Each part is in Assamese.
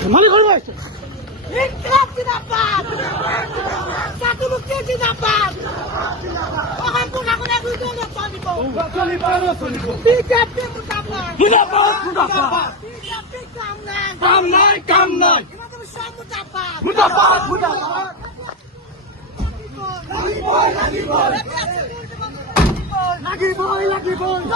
ধেমালি কৰিব আহিছে। কাম নাই কাম নাই লাগিবই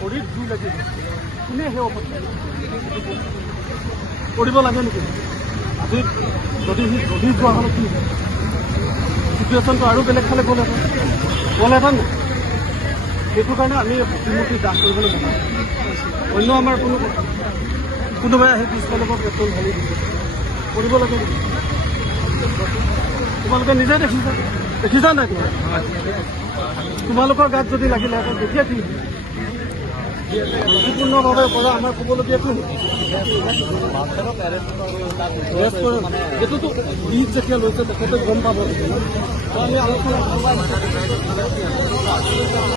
শৰীৰ জুই লাগি কোনে সেই অৱস্থা কৰিব লাগে নেকি? আজি যদি যোৱা হ'লে কি চিটুৱেশ্যনটো আৰু বেলেগ ফালে গ'লহেঁতেন নাই। সেইটো কাৰণে আমি প্ৰতিমূৰ্তি দাস কৰিবলৈ নাপাওঁ। অন্য আমাৰ কোনোবাই আহি পিছফালৰ পৰা পেট্ৰল ঢালি দিছে কৰিব লাগে নেকি? তোমালোকে নিজে দেখিছা নাই? তোমালোকৰ গাত যদি লাগিলেহেঁতেন তেতিয়া কি সম্পূৰ্ণভাৱে পৰা আমাৰ ক'বলগীয়া কি এইটোতো ঈদ যেতিয়া লৈছে তেখেতে গম পাব। আমি আলোচনা